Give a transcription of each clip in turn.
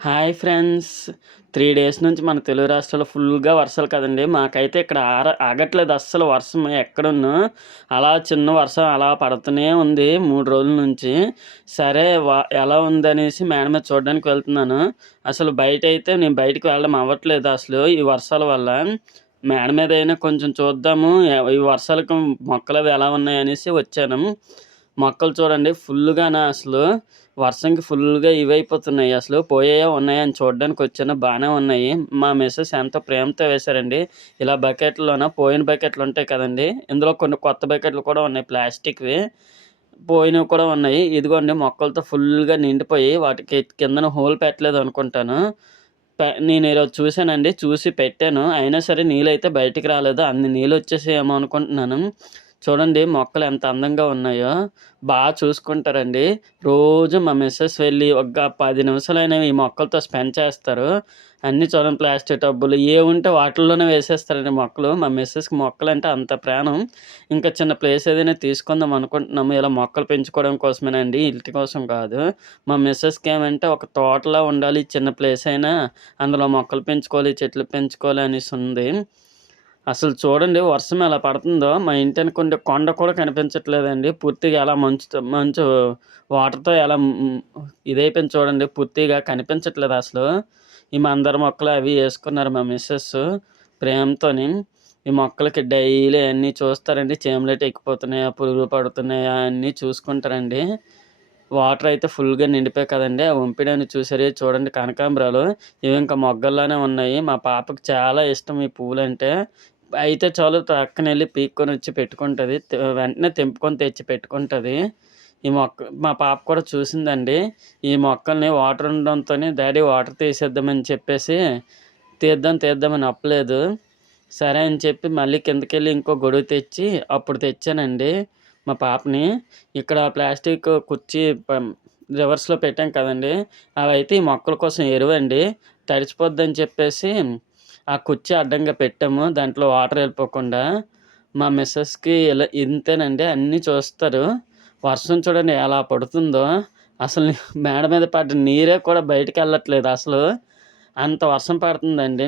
Hi friends. 3 days నుంచి మన తెలుగు రాష్ట్రాల్లో ఫుల్‌గా వర్షాలు కదండీ! మాకైతే ఇక్కడ ఆగట్లేదు అస్సలు వర్షం ఎక్కడును. అలా చిన్న వర్షం అలా పడుతూనే ఉంది 3 రోజుల నుంచి. సరే ఎలా ఉందనేసి మేడ మీద చూడడానికి వెళ్తున్నాను. అసలు బయటైతే నేను బయటికి వెళ్ళడం అవ్వట్లేదు అసలు ఈ వర్షాల వల్ల. మేడ మీదైనా కొంచెం చూద్దాము ఈ వర్షాలకు మొక్కలవి ఎలా ఉన్నాయనేసి వచ్చాను. మొక్కలు చూడండి ఫుల్లుగాన అసలు వర్షంకి ఫుల్‌గా ఇవైపోతున్నాయి అసలు. పోయాయా? ఉన్నాయా? అని చూడ్డానికొచ్చాను. బానే ఉన్నాయి. మా మిసెస్ ఎంతో ప్రేమతో వేశారండి. ఇలా బకెట్‌లోన పోయిన బకెట్లుంటాయి కదండీ! ఇందులో కొన్ని కొత్త బకెట్లు కూడా ఉన్నాయి ప్లాస్టిక్‌వి. పోయినవి కూడా ఉన్నాయి. ఇదిగోండి మొక్కలతో ఫుల్‌గా నిండిపోయి వాటికి కిందన హోల్ పెట్టలేదనుకుంటాను. నేను ఈరోజు చూసానండి. చూసి పెట్టాను. అయినా సరే నీళ్ళైతే బయటికి రాలేదు. అన్ని నీళ్ళొచ్చేసాయేమో అనుకుంటున్నాను. చూడండి మొక్కలు ఎంత అందంగా ఉన్నాయో. చూసుకుంటారండి. రోజు మా మిసెస్ వెళ్ళి ఒక 10 నిమిషాలైనా ఈ మొక్కలతో స్పెండ్ చేస్తారు. అన్నీ చూడండి ప్లాస్టిక్ టబ్బులు ఏవుంటే వాటిల్లోనే వేసేస్తారండి మొక్కలు. మా మిసెస్‌కి మొక్కలంటే అంత ప్రాణం. ఇంకా చిన్న ప్లేస్ ఏదైనా తీసుకుందాం అనుకుంటున్నాము. ఇలా మొక్కలు పెంచుకోవడం కోసమేనండి. ఇంటి కోసం కాదు. మా మిసెస్‌కేమంటే ఒక తోటలా ఉండాలి. చిన్న ప్లేస్ అయినా అందులో మొక్కలు పెంచుకోవాలి, చెట్లు పెంచుకోవాలి అనేసుంది. అసలు చూడండి వర్షం ఎలా పడుతుందో, మా ఇంటి ఎనకుండే కొండ కూడా కనిపించట్లేదండి. పూర్తిగా ఎలా మంచు వాటర్‌తో ఎలా ఇదైపోయింది చూడండి. పూర్తిగా కనిపించట్లేదసలు. ఈ మందార మొక్కలు అవి యేసుకున్నారు మా మిసెస్సు ప్రేమతోని. ఈ మొక్కలకి డైలీ అన్నీ చూస్తారండి. చీమలెటు ఎక్కిపోతున్నాయా, పురుగులు పడుతున్నాయా అన్నీ చూసుకుంటారండి. వాటర్ అయితే ఫుల్‌గా నిండిపోయాయి కదండీ! ఆ వంపిడని చూసారు చూడండి కనకాంబరాలు. ఇవి ఇంకా మొగ్గల్లానే ఉన్నాయి. మా పాపకి చాలా ఇష్టం ఈ పువ్వులంటే. అయితే చాలు టక్కనెళ్లి పీక్కొనొచ్చి పెట్టుకుంటది. వెంటనే తెంపుకొని తెచ్చి పెట్టుకుంటది. మా పాప కూడా చూసిందండి. ఈ మొక్కల్ని వాటర్ ఉండడంతోని డాడీ వాటర్ తీసేద్దామని చెప్పేసి తీద్దామని అప్పలేదు. సరే అని చెప్పి మళ్ళీ కిందకెళ్ళి ఇంకో గొడుగు తెచ్చి అప్పుడు తెచ్చానండి మా పాపని. ఇక్కడ ప్లాస్టిక్ కుర్చీ రివర్స్‌లో పెట్టాం కదండీ! అవైతే ఈ మొక్కల కోసం ఎరువండి. తడిచిపోద్దని చెప్పేసి ఆ కుర్చీ అడ్డంగా పెట్టాము. దాంట్లో వాటర్ ఎళ్ళిపోకుండా. మా మిసెస్‌కి ఇలా ఇంతేనండి అన్నీ చూస్తారు. వర్షం చూడండి ఎలా పడుతుందో. అసలు మేడ మీద పడ్డ నీరే కూడా బయటికెళ్ళట్లేదు అసలు. అంత వర్షం పడుతుందండి.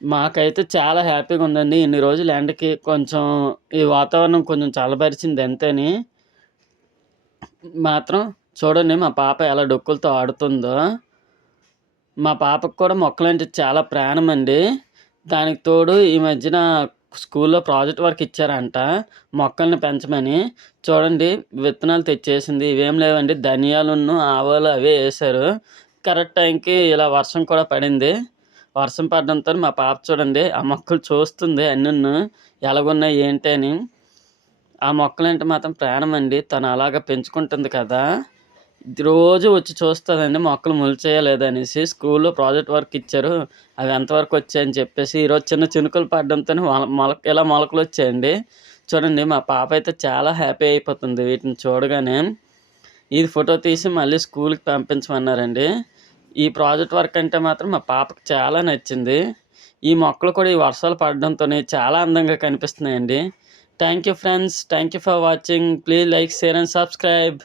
మాకైతే చాలా హ్యాపీగా ఉందండి. ఇన్ని రోజులు ఎండకి కొంచెం ఈ వాతావరణం కొంచెం చల్లబరిచింది అంతేని. మాత్రం చూడండి మా పాప ఎలా డొక్కులతో ఆడుతుందో. మా పాపకు కూడా మొక్కలంటే చాలా ప్రాణమండి. దానికి తోడు ఈ మధ్యన స్కూల్‌లో ప్రాజెక్ట్ వర్క్ ఇచ్చారంట. మొక్కల్ని పెంచమని. చూడండి విత్తనాలు తెచ్చేసింది. ఇవేం లేవండి ధనియాలును, ఆవాలు అవే ఏశారు. కరెక్ట్ టైంకి ఇలా వర్షం కూడా పడింది. వర్షం పడడంతోని మా పాప చూడండి ఆ మొక్కలు చూస్తుంది అన్నీను. ఎలాగున్నాయి ఏంటి అని. ఆ మొక్కలంటే మాత్రం ప్రాణమండి. తను అలాగా పెంచుకుంటుంది కదా! రోజు వచ్చి చూస్తదండి మొక్కలు మొలిచాయా లేదా అనేసి. స్కూల్‌లో ప్రాజెక్ట్ వర్క్ ఇచ్చారు. అవి ఎంతవరకు వచ్చాయని చెప్పేసి ఈరోజు చిన్న చినుకులు పడడంతోని ఇలా మొలకలొచ్చాయండి. చూడండి మా పాప అయితే చాలా హ్యాపీ అయిపోతుంది వీటిని చూడగానే. ఇది ఫోటో తీసి మళ్ళీ స్కూల్‌కి పంపించమన్నారండి. ఈ ప్రాజెక్ట్ వర్క్ అంటే మాత్రం మా పాపకి చాలా నచ్చింది. ఈ మొక్కలు కూడా ఈ వర్షాలు పడడంతోనే చాలా అందంగా కనిపిస్తున్నాయండి. Thank you friends. Thank you for watching. Please like, share and subscribe.